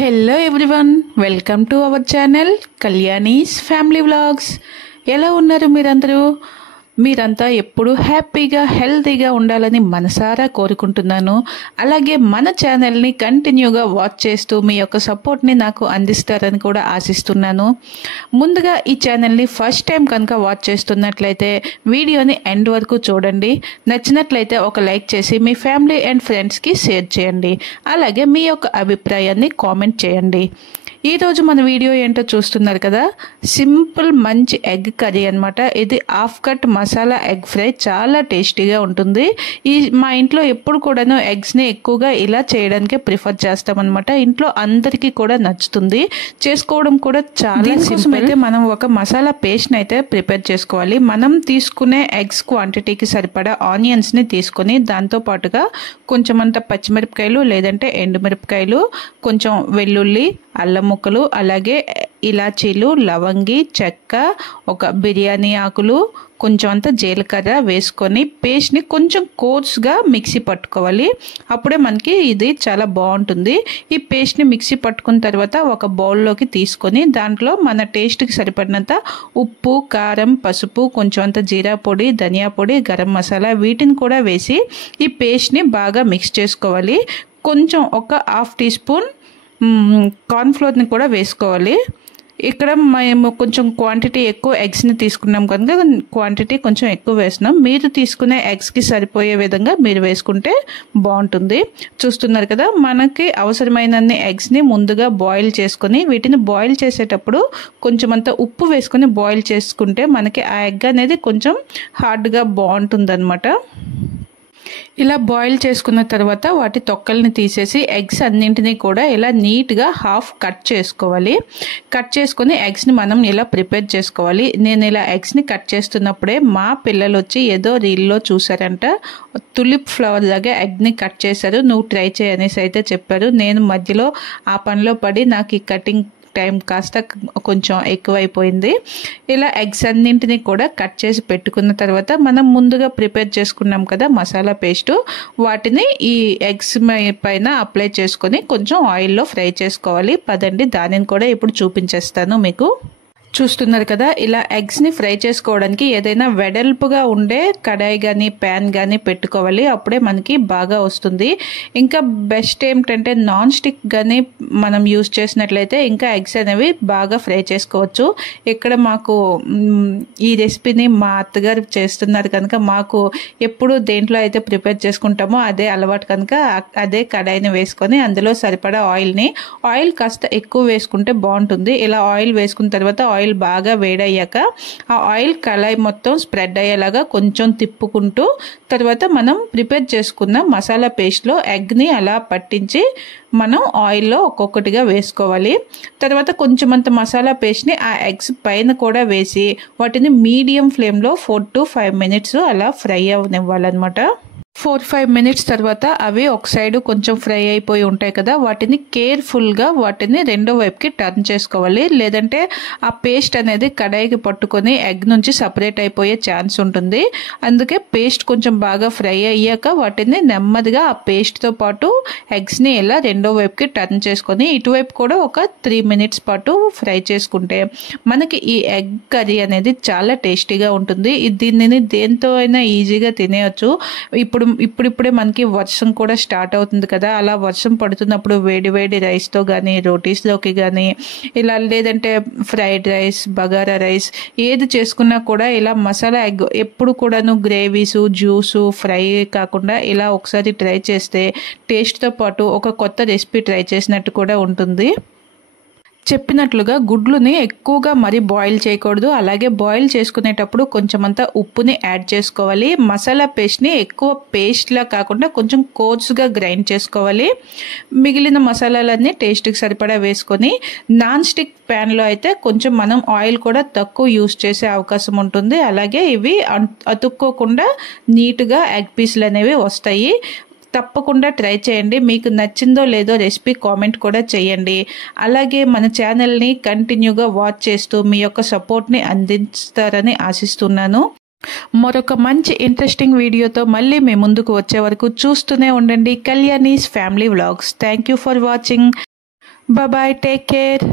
Hello everyone, welcome to our channel Kalyani's family vlogs. ఎలా ఉన్నారు మీరంతా ఎప్పుడు హ్యాపీగా హెల్తీగా ఉండాలని మనసారా కోరుకుంటున్నాను. అలాగే మన ఛానల్ని కంటిన్యూగా వాచ్ చేస్తూ మీ యొక్క సపోర్ట్ని నాకు అందిస్తారని కూడా ఆశిస్తున్నాను. ముందుగా ఈ ఛానల్ని ఫస్ట్ టైం కనుక వాచ్ చేస్తున్నట్లయితే వీడియోని ఎండ్ వరకు చూడండి. నచ్చినట్లయితే ఒక లైక్ చేసి మీ ఫ్యామిలీ అండ్ ఫ్రెండ్స్కి షేర్ చేయండి. అలాగే మీ యొక్క అభిప్రాయాన్ని కామెంట్ చేయండి. ఈరోజు మన వీడియో ఏంటో చూస్తున్నారు కదా, సింపుల్ మంచి ఎగ్ కర్రీ అనమాట. ఇది half cut masala egg fry, చాలా టేస్టీగా ఉంటుంది. మా ఇంట్లో ఎప్పుడు కూడాను ఎగ్స్ని ఎక్కువగా ఇలా చేయడానికే ప్రిఫర్ చేస్తామన్నమాట. ఇంట్లో అందరికీ కూడా నచ్చుతుంది, చేసుకోవడం కూడా చాలా సింపుల్. అయితే మనం ఒక మసాలా పేస్ట్ని అయితే ప్రిపేర్ చేసుకోవాలి. మనం తీసుకునే ఎగ్స్ క్వాంటిటీకి సరిపడా ఆనియన్స్ని తీసుకొని దాంతో పాటుగా కొంచెం అంత పచ్చిమిరపకాయలు లేదంటే ఎండుమిరపకాయలు, కొంచెం వెల్లుల్లి, అల్లం ముక్కలు, అలాగే ఇలాచీలు, లవంగి, చెక్క, ఒక బిర్యానీ ఆకులు, కొంచెం అంత జీలకర్ర వేసుకొని పేస్ట్ని కొంచెం కోర్స్గా మిక్సీ పట్టుకోవాలి. అప్పుడే మనకి ఇది చాలా బాగుంటుంది. ఈ పేస్ట్ని మిక్సీ పట్టుకున్న తర్వాత ఒక బౌల్లోకి తీసుకొని దాంట్లో మన టేస్ట్కి సరిపడినంత ఉప్పు, కారం, పసుపు, కొంచెం అంత జీరా పొడి, ధనియా పొడి, గరం మసాలా వీటిని కూడా వేసి ఈ పేస్ట్ని బాగా మిక్స్ చేసుకోవాలి. కొంచెం ఒక హాఫ్ టీ స్పూన్ కార్న్ఫ్లోర్ని కూడా వేసుకోవాలి. ఇక్కడ మేము కొంచెం క్వాంటిటీ ఎక్కువ ఎగ్స్ని తీసుకున్నాం కనుక క్వాంటిటీ కొంచెం ఎక్కువ వేసినాం. మీరు తీసుకునే ఎగ్స్కి సరిపోయే విధంగా మీరు వేసుకుంటే బాగుంటుంది. చూస్తున్నారు కదా, మనకి అవసరమైనన్ని ఎగ్స్ని ముందుగా బాయిల్ చేసుకొని వీటిని బాయిల్ చేసేటప్పుడు కొంచెం అంత ఉప్పు వేసుకొని బాయిల్ చేసుకుంటే మనకి ఆ ఎగ్ అనేది కొంచెం హార్డ్గా బాగుంటుంది అనమాట. ఇలా బాయిల్ చేసుకున్న తర్వాత వాటి తొక్కల్ని తీసేసి ఎగ్స్ అన్నింటినీ కూడా ఇలా నీట్గా హాఫ్ కట్ చేసుకోవాలి. కట్ చేసుకొని ఎగ్స్ని మనం ఇలా ప్రిపేర్ చేసుకోవాలి. నేను ఇలా ఎగ్స్ని కట్ చేస్తున్నప్పుడే మా పిల్లలు వచ్చి ఏదో రీల్లో చూసారంట, తులిప్ ఫ్లవర్ లాగా ఎగ్ని కట్ చేశారు, నువ్వు ట్రై చేయనేసి అయితే చెప్పారు. నేను మధ్యలో ఆ పనిలో పడి నాకు ఈ కటింగ్ టైం కాస్త కొంచెం ఎక్కువైపోయింది. ఇలా ఎగ్స్ అన్నింటినీ కూడా కట్ చేసి పెట్టుకున్న తర్వాత మనం ముందుగా ప్రిపేర్ చేసుకున్నాం కదా మసాలా పేస్టు, వాటిని ఈ ఎగ్స్ పైన అప్లై చేసుకొని కొంచెం ఆయిల్లో ఫ్రై చేసుకోవాలి. పదండి, దానిని కూడా ఇప్పుడు చూపించేస్తాను మీకు. చూస్తున్నారు కదా, ఇలా ఎగ్స్ని ఫ్రై చేసుకోవడానికి ఏదైనా వెడల్పుగా ఉండే కడాయి కానీ ప్యాన్ కానీ పెట్టుకోవాలి. అప్పుడే మనకి బాగా వస్తుంది. ఇంకా బెస్ట్ ఏమిటంటే నాన్ స్టిక్ కానీ మనం యూజ్ చేసినట్లయితే ఇంకా ఎగ్స్ అనేవి బాగా ఫ్రై చేసుకోవచ్చు. ఇక్కడ మాకు ఈ రెసిపీని మా అత్తగారు చేస్తున్నారు కనుక మాకు ఎప్పుడు దేంట్లో అయితే ప్రిపేర్ చేసుకుంటామో అదే అలవాటు కనుక అదే కడాయిని వేసుకొని అందులో సరిపడా ఆయిల్ కాస్త ఎక్కువ వేసుకుంటే బాగుంటుంది. ఇలా ఆయిల్ వేసుకున్న తర్వాత ఆయిల్ బాగా వేడయ్యాక ఆ ఆయిల్ కళాయి మొత్తం స్ప్రెడ్ అయ్యేలాగా కొంచెం తిప్పుకుంటూ తర్వాత మనం ప్రిపేర్ చేసుకున్న మసాలా పేస్ట్లో ఎగ్ని అలా పట్టించి మనం ఆయిల్లో ఒక్కొక్కటిగా వేసుకోవాలి. తర్వాత కొంచెం అంత మసాలా పేస్ట్ని ఆ ఎగ్స్ పైన కూడా వేసి వాటిని మీడియం ఫ్లేమ్లో 4 to 5 minutes అలా ఫ్రై అవనివ్వాలన్నమాట. 4-5 minutes తర్వాత అవి ఒక సైడ్ కొంచెం ఫ్రై అయిపోయి ఉంటాయి కదా, వాటిని కేర్ఫుల్గా వాటిని రెండో వైపుకి టర్న్ చేసుకోవాలి. లేదంటే ఆ పేస్ట్ అనేది కడాయికి పట్టుకొని ఎగ్ నుంచి సపరేట్ అయిపోయే ఛాన్స్ ఉంటుంది. అందుకే పేస్ట్ కొంచెం బాగా ఫ్రై అయ్యాక వాటిని నెమ్మదిగా ఆ పేస్ట్తో పాటు ఎగ్స్ని ఇలా రెండో వైపుకి టర్న్ చేసుకొని ఇటువైపు కూడా ఒక 3 minutes పాటు ఫ్రై చేసుకుంటే మనకి ఈ ఎగ్ కర్రీ అనేది చాలా టేస్టీగా ఉంటుంది. దీనిని దేంతో అయినా ఈజీగా తినేయచ్చు. ఇప్పుడిప్పుడే మనకి వర్షం కూడా స్టార్ట్ అవుతుంది కదా, అలా వర్షం పడుతున్నప్పుడు వేడి వేడి రైస్తో కానీ రోటీస్లోకి కానీ ఇలా లేదంటే ఫ్రైడ్ రైస్, బగారా రైస్ ఏది చేసుకున్నా కూడా ఇలా మసాలా ఎగ్ ఎప్పుడు కూడాను గ్రేవీసు, జ్యూసు, ఫ్రై కాకుండా ఇలా ఒకసారి ట్రై చేస్తే టేస్ట్తో పాటు ఒక కొత్త రెసిపీ ట్రై చేసినట్టు కూడా ఉంటుంది. చెప్పినట్లుగా గుడ్లుని ఎక్కువగా మరి బాయిల్ చేయకూడదు. అలాగే బాయిల్ చేసుకునేటప్పుడు కొంచెం అంతా ఉప్పుని యాడ్ చేసుకోవాలి. మసాలా పేస్ట్ని ఎక్కువ పేస్ట్లా కాకుండా కొంచెం కోర్స్గా గ్రైండ్ చేసుకోవాలి. మిగిలిన మసాలాలన్నీ టేస్ట్కి సరిపడా వేసుకొని నాన్ స్టిక్ ప్యాన్లో అయితే కొంచెం మనం ఆయిల్ కూడా తక్కువ యూస్ చేసే అవకాశం ఉంటుంది. అలాగే ఇవి అతుక్కోకుండా నీట్గా ఎగ్ పీసులు అనేవి వస్తాయి. తప్పకుండా ట్రై చేయండి. మీకు నచ్చిందో లేదో రెసిపీ కామెంట్ కూడా చేయండి. అలాగే మన ఛానల్ని కంటిన్యూగా వాచ్ చేస్తూ మీ యొక్క సపోర్ట్ని అందిస్తారని ఆశిస్తున్నాను. మరొక మంచి ఇంట్రెస్టింగ్ వీడియోతో మళ్ళీ మీ ముందుకు వచ్చే వరకు చూస్తూనే ఉండండి Kalyani's family vlogs. Thank you for watching. Bye, take care.